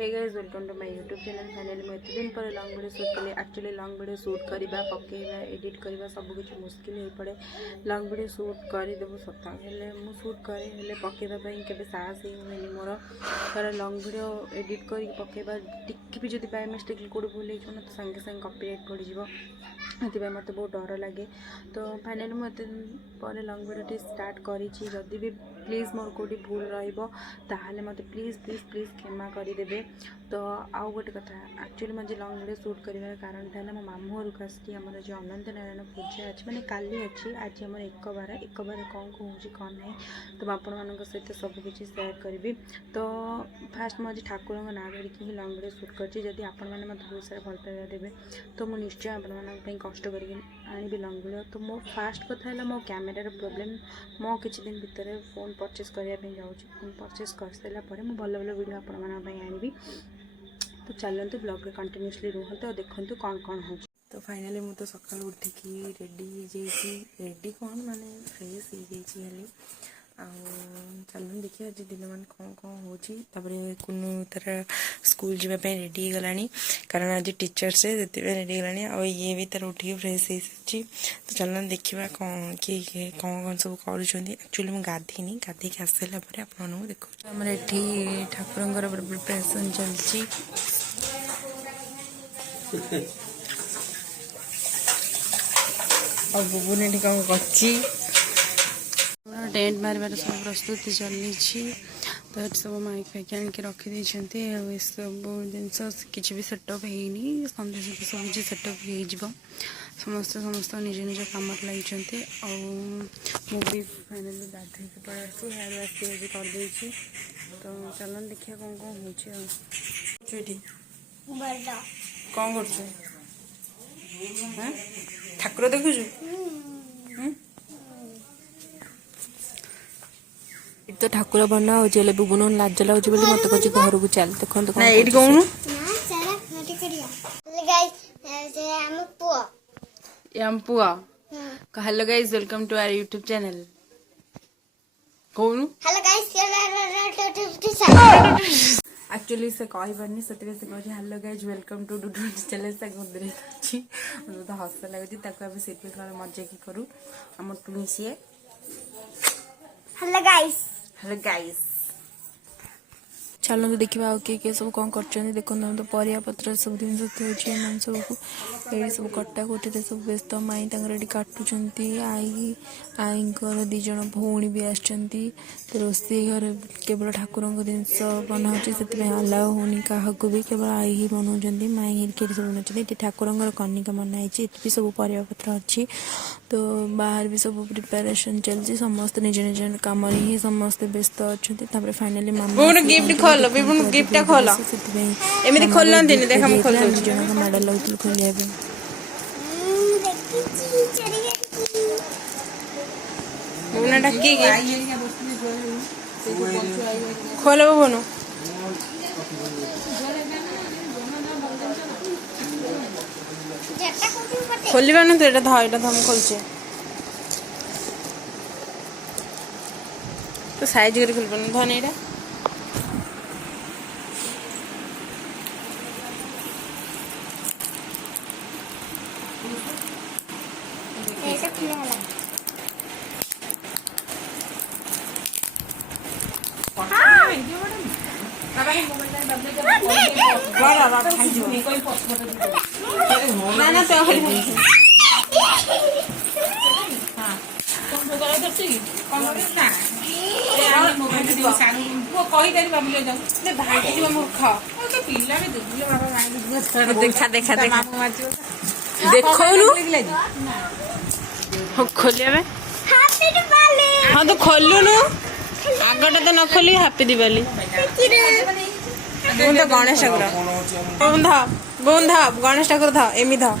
Hey guys welcome to my YouTube channel. Finally मैं एत दिन पर लॉन्ग वीडियो शूट कली। एक्चुअली लॉन्ग वीडियो शूट करवा पकेवा एडिट करवा सब कुछ मुश्किल हो पड़े। लॉन्ग वीडियो शूट करदेबू सत हेले मु शूट करे हेले पकेवा के साहस ही हुए मोर। कारण लॉन्ग वीडियो एडिट कर पकेवा टिक भी जब बाय मिस्टेक कोड भूल ना तो संगे संगे कॉपीराइट पड़ से मत बहुत डर लगे। तो फाइनली मुझे पर लॉन्ग वीडियो स्टार्ट करी जदि भी प्लीज मोर कोटी भूल रहा मत प्लीज प्लीज प्लीज क्षमा करदे। तो आउ गोटे कथा एक्चुअली मुझे लॉन्ग वीडियो शूट कर कारण था मो मामू घर आसती आम जो अनंत नारायण पूजा अच्छी मैंने काली अच्छी आज आम एक बार कौन कौन कौन ना तो आपण मान सहित सबकि सेयार करी। तो फास्ट मुझे ठाकुर ना धरिकी ही लॉन्ग वीडियो शूट कर आपण मैंने मत बहुत सारा भल पाइबा देवे तो मुझे निश्चय आपण कष्ट करी लॉन्ग वीडियो। तो मो फास्ट कथा है मो कैमेरार प्रोब्लेम मो किसी दिन भितर फोन परचेस करने जाऊँ फोन परचेस कर सारा मुझे भल भल वीडियो आपण आनी। तो चलते ब्लॉग रे कंटिन्यूअसली रुहतु और देखते कौन कौन हो। तो फाइनली मुझे तो सका उठिकी रेडी कौन माने फ्रेश हो गई चलो देखिए आज दिन मान कौन कौन हो। कुनु तार स्कूल जावाई रेडी गला कारण आज टीचर्स से रेडी गला और ये भी तार उठिक फ्रेश हो सारी। तो चलो देखा कौन किए कौन कौन सब कर एक्चुअली मुझे गाधीनी गाधी आस सारापर आप देखो आम ये ठाकुर प्रिपरेसन चलती और बुबुन ये कौन कर टेंट मार सब प्रस्तुति चली। तो सब माइक फाइक आनिक रखी सब जिनस किसी भी सेटअप है सन्देश सब किसी सेटअप हो समस्त समस्त निज निज कम लगे। भी फाइनली गाधे पड़े आसू हेयर वाश भी करदे। तो चलो देखिए कौन कौन हो कौन कर ठाकुर देखु तो ठाकुर बना हो बुबुन लाज लगे मत कह घर को चल देखो कौन पुआ hello guys welcome to our YouTube channel कौन एक्चुअली से कही पारनी से कह हेलो गाइस वेलकम टू डुडू चैनल से मुद्रे तो हस लगे से मजा की करूँ आम टुनी सी हेलो गाइस चलो देखा किए सब कौन कर देखो तो परिया पत्र सब दिन सबको ये सब कटा कटी सब व्यस्त माई ये काटुंट आई आई दीज भौणी भी आसती। तो रोषे घर केवल ठाकुर जिनस बना से अलाउ होनी क्या भी केवल आई ही बनाऊँ माई हिरके सब बनाते ठाकुर कनिका मनाई भी सब परिया पत्र अच्छी। तो बाहर भी सब प्रिपेरेसन चलती समस्त निज निज कम ही समस्त व्यस्त अच्छा। फाइनाली मामा गिफ्ट खोल एमती खोलती देख जन माड़ लगुल खोलिया खोल बबन खोलवा ना तो ये धम खोलचे तो साइज कर खोल धन ये देखा देखा देखा देखो खोलिया हाँ तो खोलुनु आगटा तो न खोली हैप्पी दिवाली बुंद गणेश ठाकुर बुंद गणेश ठाकुर था एमी था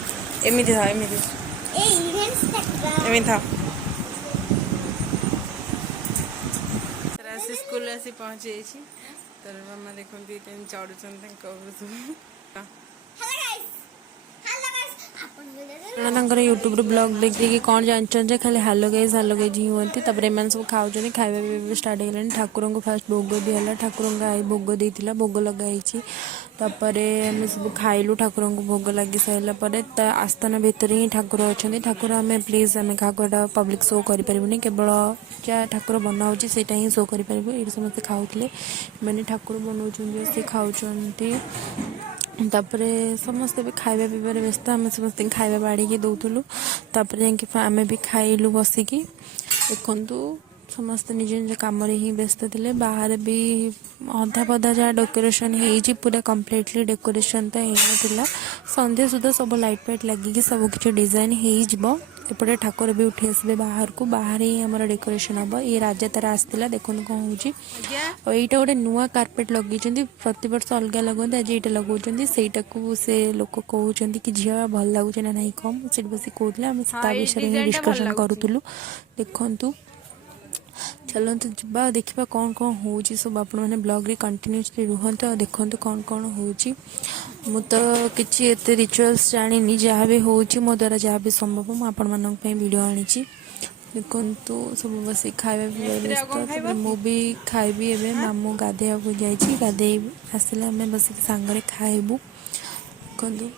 स्कूल आसी पहुंची तर मामा देखते चढ़ुन। यूट्यूब ब्लॉग देखिए कौन जानते खाली हालो गाइज ही हमें तापर एम सब खाऊँ खाଇବା भी स्टार्ट हो ठाकुर को फास्ट भोग भी है ठाकुर आई भोग देता भोग लगाई तापर आम सब खाइलु ठाकुर को भोग लगी सारापर आस्थान भितर ही ठाकुर अच्छा ठाकुर आम प्लीज आम क्या पब्लिक शो करें केवल क्या ठाकुर बनाऊँ से ही शो करें ये समस्त खाऊे मैंने ठाकुर बनाऊँ सी खाऊँ तापर समस्ते भी खाଇବା पीबार व्यस्त आम समस्त खाଇବା बाड़ी दौलु तापर जामें भी खाइलु बसिकी देखु समस्त निज निज कम ही व्यस्त थे बाहर भी अधा पधा जहाँ डेकोरेशन हो पूरा कम्प्लीटली डेकोरेशन तो होना संध्या सुधा सब लाइट फाइट लगिकी सब किसी डिजाइन हो एपटे ठाकुर भी उठी आसबे बाहर को बाहर ही आम डेकोरेशन हम ये राजा तार आसला देखो कौन हो यहाँ गोटे नुआ कार्पेट लगे प्रत वर्ष अलग लगते आज ये लगे से लोक कहते कि झील भल लगुच ना नहीं कम से बस कहते विषय डिस्कसन करूँ देखु चलते जा देखा कौन कौन हो सब आप ब्लॉग रे कंटिन्यूसली रुहत और देखो कौन कौन हो मु तो किसी एत रिचुअल्स जानी जहाँ भी हो मो द्वारा जहाँ भी संभव मुझे वीडियो आनी देखु सब बस खाଇବା व्यस्त मु भी खाइबी एवं मामू गाधे को जाइए गाधे आसले आम बस सांगे खाइबू देखु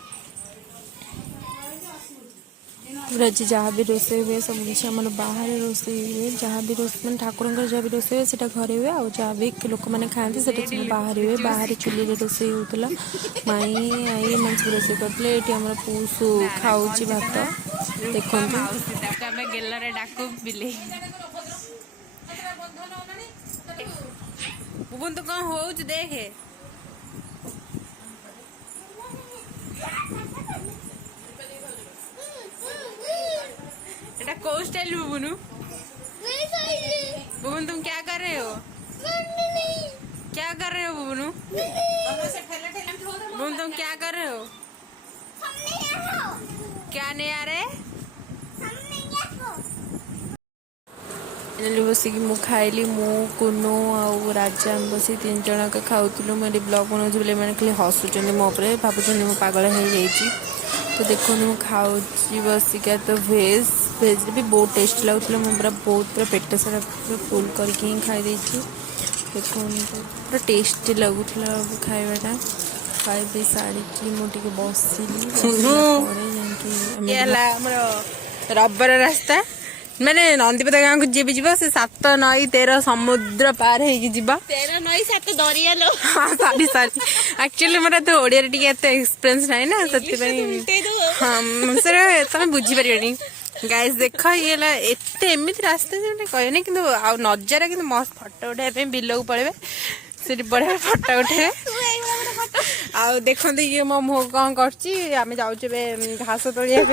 आज जहाँ भी रोसे हुए सब किसी आम बाहर रोसे हुए जहाँ भी रोसे ठाकुर जहाँ भी रोसे हुए सीटा घरे हुए और जहाँ भी लोक मैंने खाते सब बाहर हुए बाहर चुली रोसे होता माई आई मैंने सब रोसे करते ये आम पुसु खाऊ भात देखो तो कौन हो देखे को स्टाइल बुबुनु बुबुन तुम क्या कर रहे हो क्या कर रहे हो बुबुनु बुबुन तुम क्या कर रहे हो क्या नहीं आ रहे बस मु खाइली मु कुनु आ राजा बस 3 जन खाऊलु मुझे ब्लॉग बनाऊँ मैंने खाली हसुच्च मो भावुँ मु पागल हो तो देखो मु खाऊ बसिका तो भेज भेज भी बहुत टेस्ट लगुला मुझे पूरा पेट सारा पूरा फुल करके ही खाई देखो पूरा टेस्टी लगुला खाइबाटा खाई साड़ी मुझे बसिली रबर रास्ता मैंने नंदीपदा गाँव को जी भी जीव से 7 नई 13 समुद्र पार हो 13 नई 7 दरिया लो हाँ सारी सारी एक्चुअली मोर तो ओडिया टी एक्सपीरियंस ना ना हाँ सर तुम बुझीपारे गाइस देख ये एमती रास्ता कहनी कि नजारा कि मस्त फटो उठाई बिल को पड़े से बढ़िया फटो उठे आ देखते ये मो मुह कौन करम जाऊे घास तोड़िया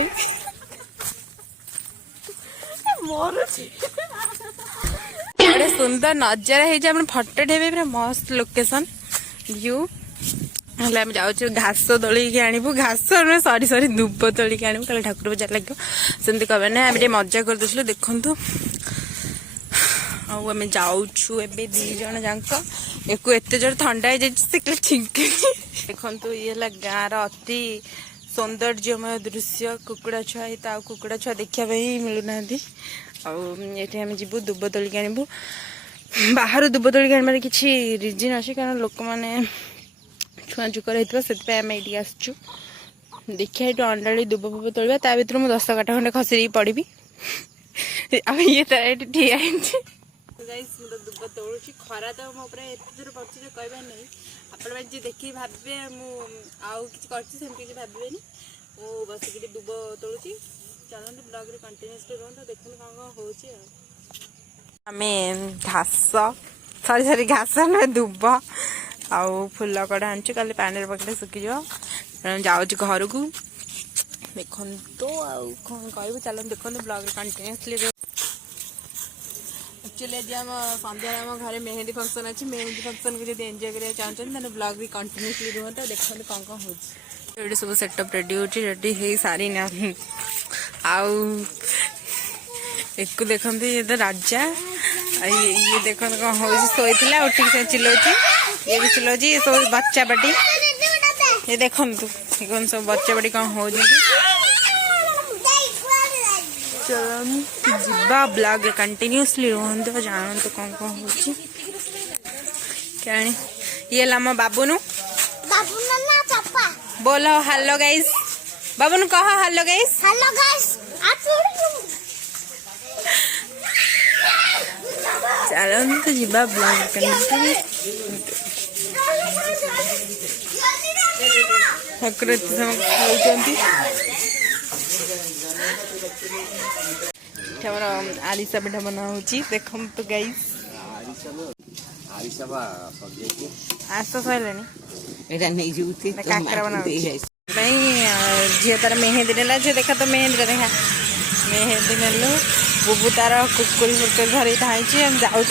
बड़े सुंदर नजारा है फटो उठे पूरा मस्त लोकेशन व्यू आम जाऊँ घास तोलिकी आणबू घास सरी सरी धूप तोलिकी आणबू कल ठाकुर पूजा लगे सेमती कहबे ना आम मजा करदे देखु आम जाऊँ ए 2 जन जाक एक एत जोर ठंडा हो छिंक देखु ये गाँव अति सौंदर्यमय दृश्य कुकुड़ा छुआ ही कुकुड़ा छुआ देखा मिलूना आम जीवु दुब तोलिक आणबू बाहर दुब तोलिक आनबार किसी रिजन अच्छे कारण लोक मैंने छुआ चुकर होता से आम ये आसचु देखिए ये अंडाड़ी दुब फुब तोड़ा ता भर मुझे 10 काटा खंडे खसी पड़ी ये तार ठिया दुब तोड़ू खरा तो मो जोर पड़े कहबार नहीं आपण जी देखिए भावे मुझे भावे मु बस दुब तोड़ू चलते ब्लॉग रे कंटिन्यूअसली रुहत देखते कौन कौन हो घास सरी सरी घास दुब आउ फुल कड़ा आनी कल पानी पकड़े सुखी जाऊँ घर को देखो कौन कह चलो देखो ब्लॉग रे कंटिन्यूअसली एक्चुअली आज आम सन्ध्या आम घर मेहंदी फंक्शन अच्छी मेहंदी फंक्शन को जब एंजॉय करना चाहते ब्लॉग भी कंटिन्यूअसली रुहत देखते कौन कौन हो सब सेटअप रेडी हो रेडी हो सारी ना एक देखते ये तो राजा ये देखते कौन हो शोला उठिक से चिल्लाऊँ ये भी चिल्लाऊँ ये सब बच्चा बाटी ये देखु कौन सब बच्चा बाटी कौन हो चलो जीवा ब्लॉग कंटिन्यूअसली रुहतु जानतु कौन कौन हो ये लाम बाबूनु बोलो हेलो गाइस बाबूनु कह हेलो गाइस चलते जीवा ब्लॉग कंटिन्यू ठाकुर खाऊर आरिसा पिठा बना देखम तो गाइस आस सर काकरा बना झील तार मेहंदी नेला झील देखा तो मेहंदी देखा मेहंदी नेलु बुबू तार कुकुरी फुकुरी धरी धाई जाऊँ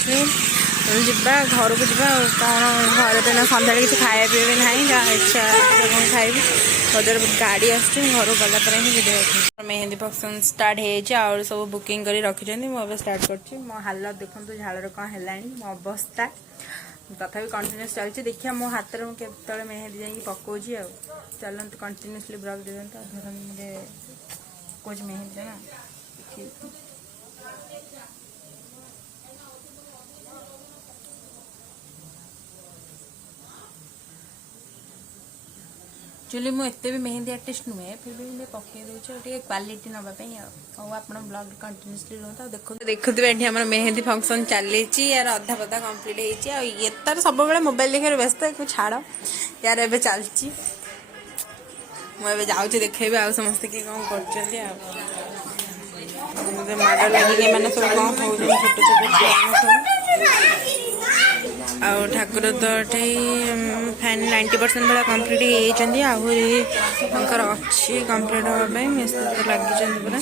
जीवा घर को जा कौन घर दिन सन्ध्या किसी खाया पीबे ना जहाँ इच्छा कौन खाइबी बजार गाड़ी आस घर गला ही भिडियो मेहंदी फंक्शन स्टार्ट हो सब बुकिंग कर रखी मुझे स्टार्ट कर मो हालत देखो झाड़ कौन है मो अवस्था तथा कंटिन्यूस चलती देखिए मो हाथ में केत मेहंदी जा पकाऊँगी आ चलते कंटिन्यूसली ब्लॉग दिखाते कुछ मेहंदी ना एक्चुअली मुझे भी मेहंदी आर्टिस्ट नुहे फिर भी मुझे पकई दूसरे क्वालिटी नापी आप ब्लॉग कंटिन्यूसली रुहत देखुए ये आम मेहंदी फंक्शन चली यार अधा पदा कम्प्लीट होती तार सब मोबाइल देखा व्यस्त कुछ छाड़ यार एवं चलती मुझे जाऊँ देखेबी आ समस्ते किए कौन कर माड़ लगे मैंने सब कौन हो छोट छोट आ ठाकुर तो फैन 90% भाया कम्प्लीट होती अच्छी कम्प्लीट हाँपाई मिस्त्री तो लगी पूरा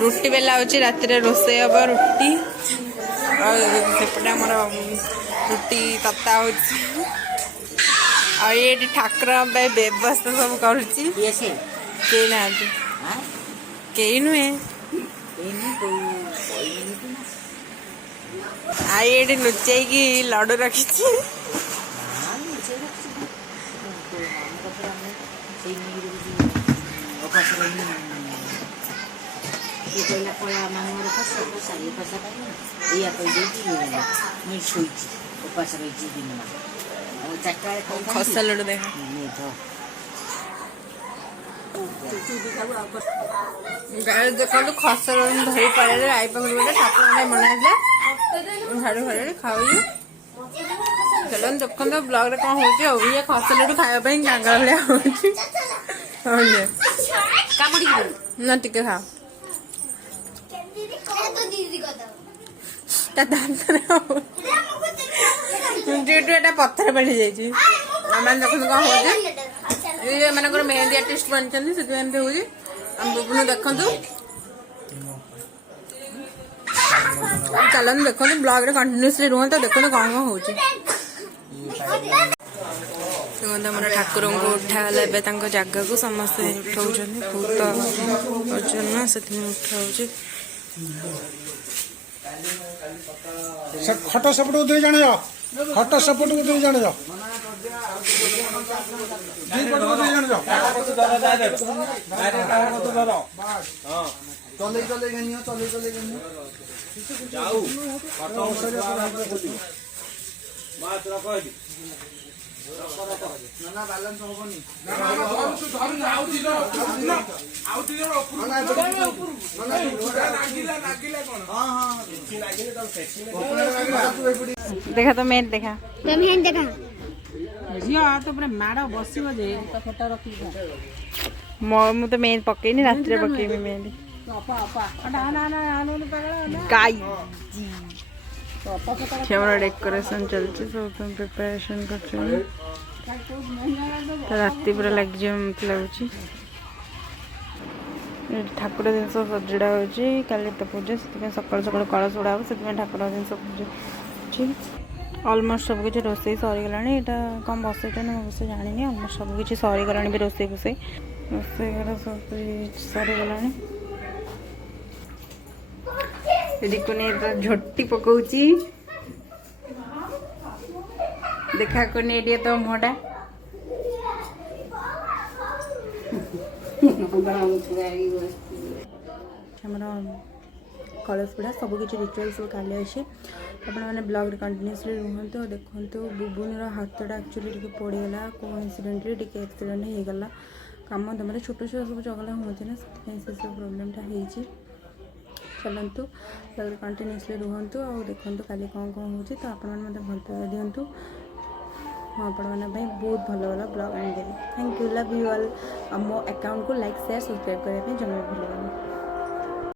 रुटी बेला हो रात रोसे हम रुटी सेपटे आम रुटी तता हो ठाकुर व्यवस्था सब करुना कई नुहे आई ये लुचेकी लडू रखी खसा लडू देख देखो खसा लडू धरी पड़े आई पाखे ठाकुर मना झाड़ू फाड़े खाऊ चलो देखो तो ब्लॉग कौन हो ये खसा लडू खावाई गांगा भाया ना टिके खा पत्थर पड़ी जाइए देखो कौन हो मैंने मेहंदी आर्टिस्ट बनते से बुबुन देखु चलो देखो ब्लॉग रे कंटिन्यूसली रुहत देखो कौन कौन हो मोर ठाकुर को उठाला जगह को समस्ते उठा बहुत वजन से उठा खट सपट दुई जन जाओ खट सपट को दुई जन जाओ चले चले चले चले जाऊ ना बैलेंस होबनी देखा तो मेहंदी देखा झिया तो पूरा माड़ बसिब जे तो फोटो रखी मु तो मेहंदी पकईनी रात पकईबी मेहंदी कैमरा डेकोरेशन चलती सब प्रिपरेशन कर राति पूरा लग जाए मत लगुच ठाकुर जिन सजड़ा होली तो पूजा से सका सका कलश उड़ा से ठाकुर जिन पूजा अलमोस्ट सब किसी रोसे सरीगला यहाँ कम बसई मुझे जानी अलमोस्ट सब किसी सरीगला भी रोसे फुसे रोसे सब सरीगला झोटी पकाउची देखा को तो मुहटा ଆମର କଳସପଡ଼ା ସବୁକିଛି ରିଚୁଆଲ୍ ସବୁ କାଲି ଅଛି ଆପଣମାନେ ବ୍ଲଗ୍ରେ କଣ୍ଟିନ୍ୟୁଅସଲି ରୁହନ୍ତୁ ଆଉ ଦେଖନ୍ତୁ ବୁବୁନିର ହାତଟା ଆକ୍ଚୁଆଲି ଟିକେ ପଡ଼ିଗଲା କେଉଁ ଇନସିଡେଣ୍ଟରେ ଟିକେ ଆକ୍ସିଡେଣ୍ଟ ହେଇଗଲା କାମ ଦାମରେ ଛୋଟ ଛୁଆ ସବୁ ଚଗଲା ହୁଅନ୍ତି ନା ସେଥିପାଇଁ ସେସବୁ ପ୍ରୋବ୍ଲେମ୍ଟା ହେଇଛି चलतु ब्लॉग कंटिन्यूअसली रुहतु और देखु काली कौन कौन हो तो आपण मैंने भल पाइबा दिंतु आपण मैंने बहुत भल भल ब्लॉग आनी thank you love you all मो अकाउंट को लाइक शेयर सब्सक्राइब करने जमा भूल